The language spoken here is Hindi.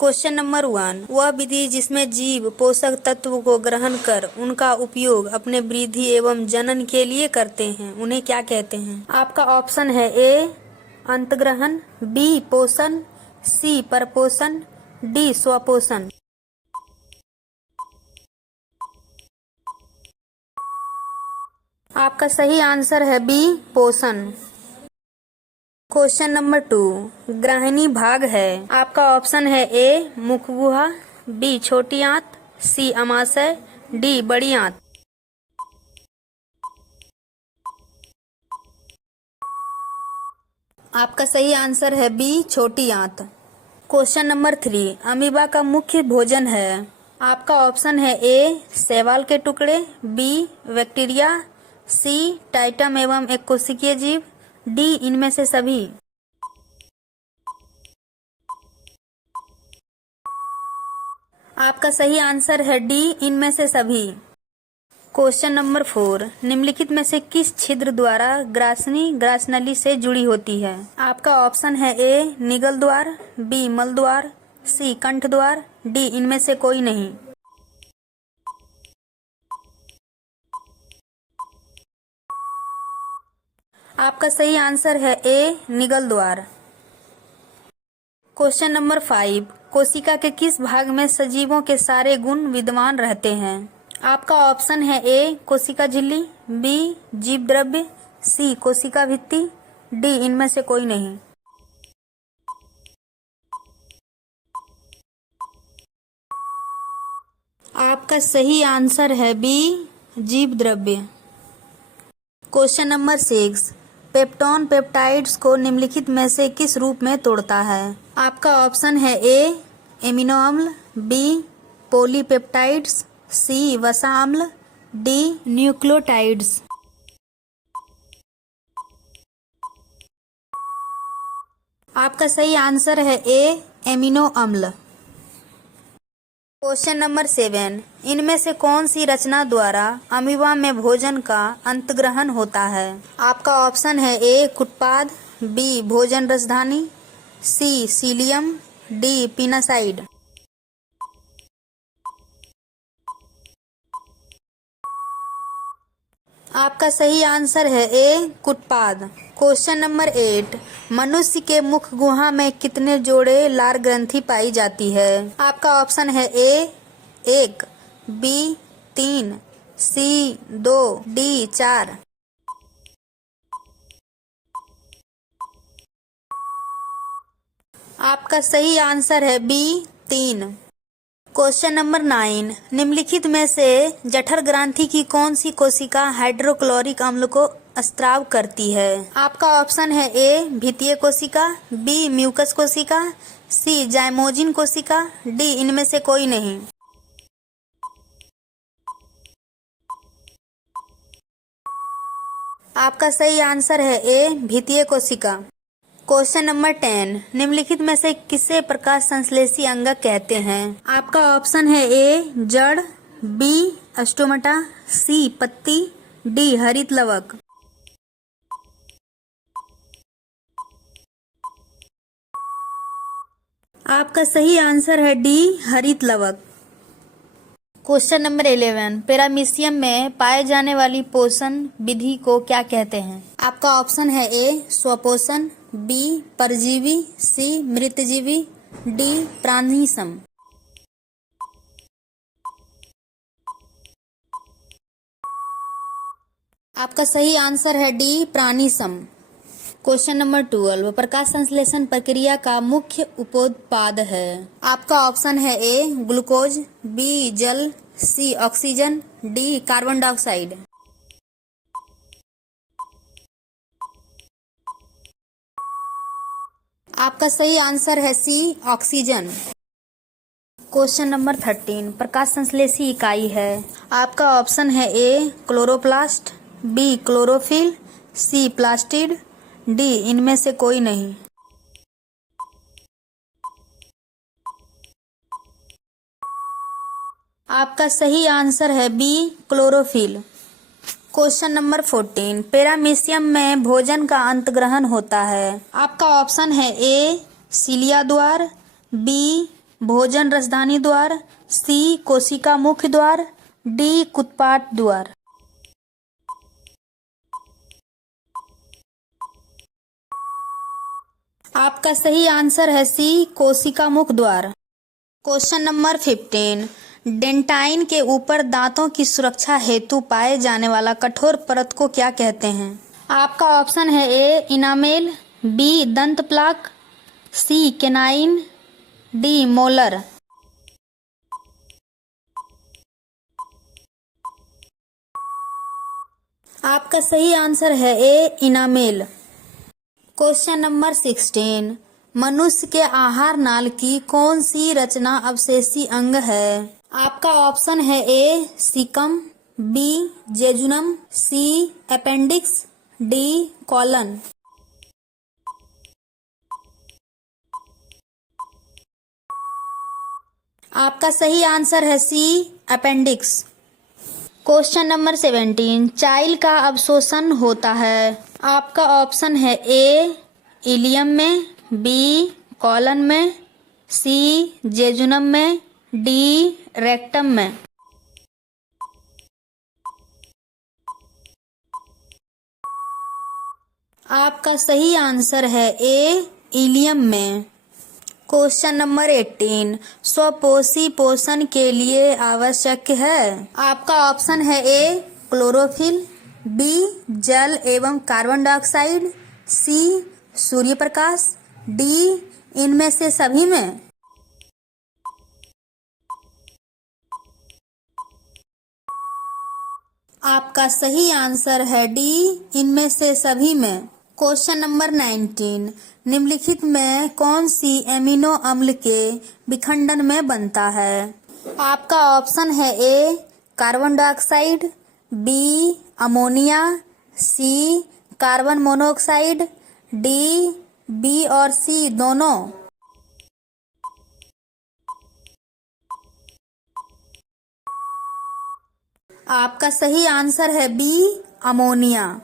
क्वेश्चन नंबर 1, वह विधि जिसमें जीव पोषक तत्व को ग्रहण कर उनका उपयोग अपने वृद्धि एवं जनन के लिए करते हैं, उन्हें क्या कहते हैं? आपका ऑप्शन है ए अंतग्रहण, बी पोषण, सी परपोषण, डी स्वपोषण। आपका सही आंसर है बी पोषण। क्वेश्चन नंबर 2, ग्राहिणी भाग है। आपका ऑप्शन है ए मुखगुहा, बी छोटी आंत, सी अमाशय, डी बड़ी आंत। आपका सही आंसर है बी छोटी आंत। क्वेश्चन नंबर 3, अमीबा का मुख्य भोजन है। आपका ऑप्शन है ए शैवाल के टुकड़े, बी बैक्टीरिया, सी टाइटम एवं एक कोशिकीय जीव, डी इनमें से सभी। आपका सही आंसर है डी इनमें से सभी। क्वेश्चन नंबर 4, निम्नलिखित में से किस छिद्र द्वारा ग्रासनी ग्रासनली से जुड़ी होती है? आपका ऑप्शन है ए निगल द्वार, बी मल द्वार, सी कंठ द्वार, डी इनमें से कोई नहीं। आपका सही आंसर है ए निगल द्वार। क्वेश्चन नंबर 5, कोशिका के किस भाग में सजीवों के सारे गुण विद्यमान रहते हैं? आपका ऑप्शन है ए कोशिका झिल्ली, बी जीव द्रव्य, सी कोशिका भित्ति, डी इनमें से कोई नहीं। आपका सही आंसर है बी जीव द्रव्य। क्वेश्चन नंबर 6, पेप्टोन पेप्टाइड्स को निम्नलिखित में से किस रूप में तोड़ता है? आपका ऑप्शन है ए एमिनो अम्ल, बी पॉलीपेप्टाइड्स, सी वसा अम्ल, डी न्यूक्लियोटाइड्स। आपका सही आंसर है ए एमिनो अम्ल। क्वेश्चन नंबर 7, इनमें से कौन सी रचना द्वारा अमीबा में भोजन का अंतग्रहण होता है? आपका ऑप्शन है ए कुटपाद, बी भोजन रसधानी, सी सीलियम, डी पिनासाइड। आपका सही आंसर है ए कुटपाद। क्वेश्चन नंबर 8, मनुष्य के मुख गुहा में कितने जोड़े लार ग्रंथि पाई जाती है? आपका ऑप्शन है ए 1, बी 3, सी 2, डी 4। आपका सही आंसर है बी 3। क्वेश्चन नंबर 9, निम्नलिखित में से जठर ग्रंथि की कौन सी कोशिका हाइड्रोक्लोरिक अम्ल को स्त्राव करती है? आपका ऑप्शन है ए भित्तीय कोशिका, बी म्यूकस कोशिका, सी जाइमोजिन कोशिका, डी इनमें से कोई नहीं। आपका सही आंसर है ए भित्तीय कोशिका। क्वेश्चन नंबर 10, निम्नलिखित में से किसे प्रकाश संश्लेषी अंगक कहते हैं? आपका ऑप्शन है ए जड़, बी स्टोमेटा, सी पत्ती, डी हरित लवक। आपका सही आंसर है डी हरित लवक। क्वेश्चन नंबर 11, पैरामीशियम में पाए जाने वाली पोषण विधि को क्या कहते हैं? आपका ऑप्शन है ए स्वपोषण, बी परजीवी, सी मृतजीवी, डी प्राणिसम। आपका सही आंसर है डी प्राणिसम। क्वेश्चन नंबर 12, प्रकाश संश्लेषण प्रक्रिया का मुख्य उपोत्पाद है? आपका ऑप्शन है ए ग्लूकोज, बी जल, C oxygen, D carbon dioxide. आपका सही आंसर है सी ऑक्सीजन। क्वेश्चन नंबर 13, प्रकाश संश्लेषी इकाई है? आपका ऑप्शन है A chloroplast, B chlorophyll, C plastid, D इनमें से कोई नहीं। आपका सही आंसर है B chlorophyll. Question number 14, paramecium में भोजन का अंतग्रहण होता है? आपका ऑप्शन है ए सीलिया द्वार, बी भोजन रसधानी द्वार, सी कोशिका मुख्य द्वार, डी कुत्पाट द्वार। आपका सही आंसर है सी कोशिका मुख द्वार। क्वेश्चन नंबर 15, डेंटाइन के ऊपर दांतों की सुरक्षा हेतु पाए जाने वाला कठोर परत को क्या कहते हैं? आपका ऑप्शन है ए इनामेल, बी दंत प्लाक, सी केनाइन, डी मोलर। आपका सही आंसर है ए इनामेल। क्वेश्चन नंबर 16, मनुष्य के आहार नाल की कौन सी रचना अवशेषी अंग है? आपका ऑप्शन है ए सीकम, बी जेजुनम, सी अपेंडिक्स, डी कॉलन। आपका सही आंसर है सी अपेंडिक्स। क्वेश्चन नंबर 17, चाइल का अवशोषण होता है। आपका ऑप्शन है ए इलियम में, बी कॉलन में, सी जेजुनम में, डी रेक्टम में। आपका सही आंसर है ए इलियम में। क्वेश्चन नंबर 18, स्वपोषी पोषण के लिए आवश्यक है। आपका ऑप्शन है ए क्लोरोफिल, बी जल एवं कार्बन डाइऑक्साइड, सी सूर्य प्रकाश, डी इनमें से सभी में। आपका सही आंसर है डी इनमें से सभी में। क्वेश्चन नंबर 19, निम्नलिखित में कौन सी एमिनो अम्ल के विखंडन में बनता है? आपका ऑप्शन है ए कार्बन डाइऑक्साइड, बी अमोनिया, सी कार्बन मोनोऑक्साइड, डी बी और सी दोनों। आपका सही आंसर है बी अमोनिया।